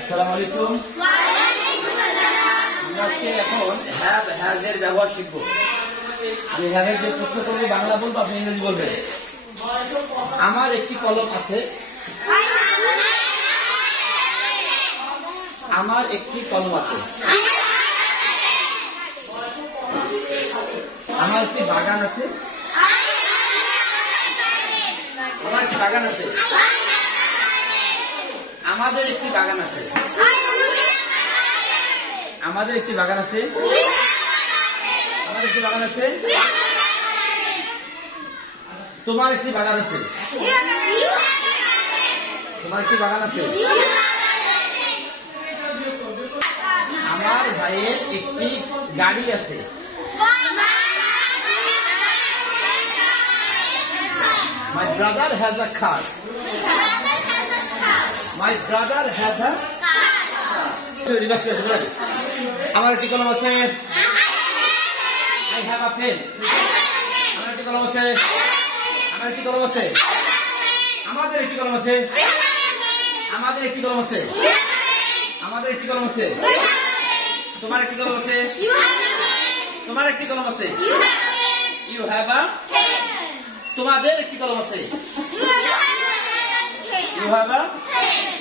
আসসালামু আলাইকুম। আজকে এখন হ্যাভ হ্যাজ এর ব্যবহার শিখব। আমি হ্যাভ এর যে প্রশ্ন করবো বাংলা বলবো, আপনি ইংরেজি বলবেন। আমার একটি কলম আছে। আমার একটি কলম আছে। আমার একটি বাগান আছে। আমার একটি বাগান আছে। আমাদের একটি বাগান আছে। আমাদের একটি বাগান আছে। আমাদের একটি বাগান আছে। তোমার একটি বাগান আছে। তোমার একটি বাগান আছে। আমার ভাইয়ের একটি গাড়ি আছে। My brother has a car. My brother has a car. আমার একটি কলম আছে। I have a pen. আমার একটি কলম আছে। আমার একটি কলম আছে। আমাদের একটি কলম আছে। আমাদের একটি কলম আছে। আমাদের একটি কলম আছে। তোমার একটি কলম আছে। তোমার একটি কলম আছে। You have a pen. তোমাদের একটি কলম আছে। You have a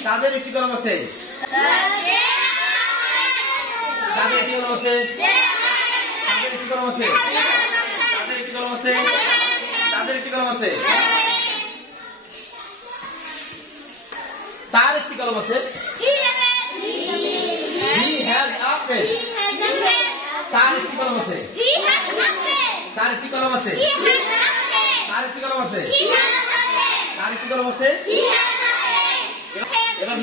তাদের একটি কলম আছে। তাদের একটি কলম আছে। তাদের একটি কলম আছে। তাদের একটি কলম আছে। তাদের একটি কলম আছে। তার একটি কলম আছে। He has a pen. তার একটি কলম আছে। তার একটি কলম আছে। তার একটি কলম আছে। তার একটি কলম আছে। এবার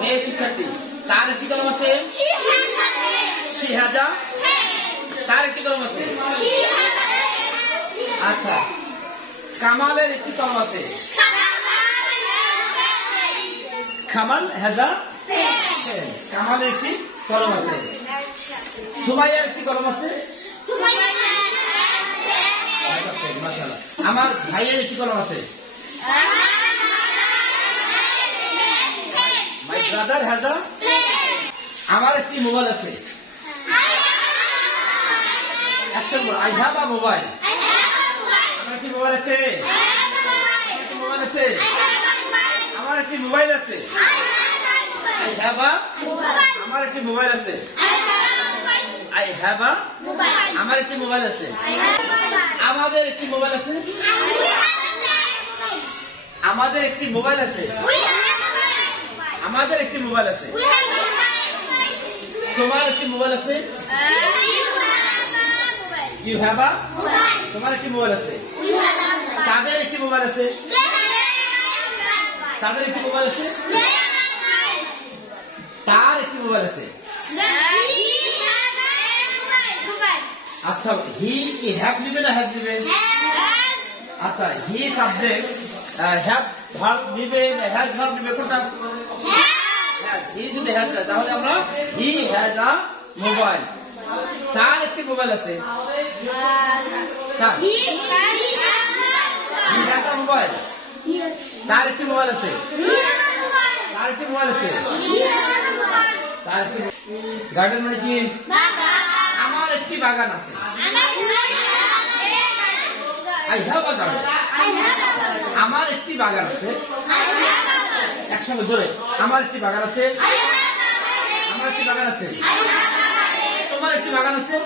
মেয়ে শিক্ষার্থী, তার একটি কলম আছে। She has a তার একটি কলম আছে। আচ্ছা, কামালের একটি কলম আছে। Kamal has a pen. কামালের একটি কলম আছে। সুমাইয়ার একটি কলম আছে। আমার ভাইয়ের একটি কলম আছে। My brother has a আমার একটি মোবাইল আছে। Action ball, I have a mobile. আমার একটি মোবাইল আছে। একটি মোবাইল আছে। আমার একটি মোবাইল আছে। I have a আমার একটি মোবাইল আছে। I have a আমার একটি মোবাইল আছে। আমাদের একটি মোবাইল আছে। আমাদের একটি মোবাইল আছে। আমাদের একটি মোবাইল আছে। তোমার একটি মোবাইল আছে। You have a তোমার একটি মোবাইল আছে। তাদের একটি মোবাইল আছে। তাদের একটি মোবাইল আছে। তার একটি মোবাইল আছে। আচ্ছা, হি কি হ্যাভ দিবে না হ্যাজ দিবে? আচ্ছা, হি সাবজেক্ট, হ্যাভ ভার্ব দিবে না হ্যাজ ভার্ব দিবে? কোনটা? হ্যাজ। হি যদি হ্যাজ দেয় তাহলে আমরা হি হ্যাজ আ মোবাইল। তার একটি মোবাইল আছে। He has a mobile. তার একটি মোবাইল আছে। তার একটি মোবাইল আছে। তার একটি গার্ডেন মানে কি? আমার একটি বাগান আছে। I have a garden. আমার একটি বাগান আছে। একসঙ্গে জোরে, আমার একটি বাগান আছে। আমার একটি বাগান আছে। তোমার একটি বাগান আছে।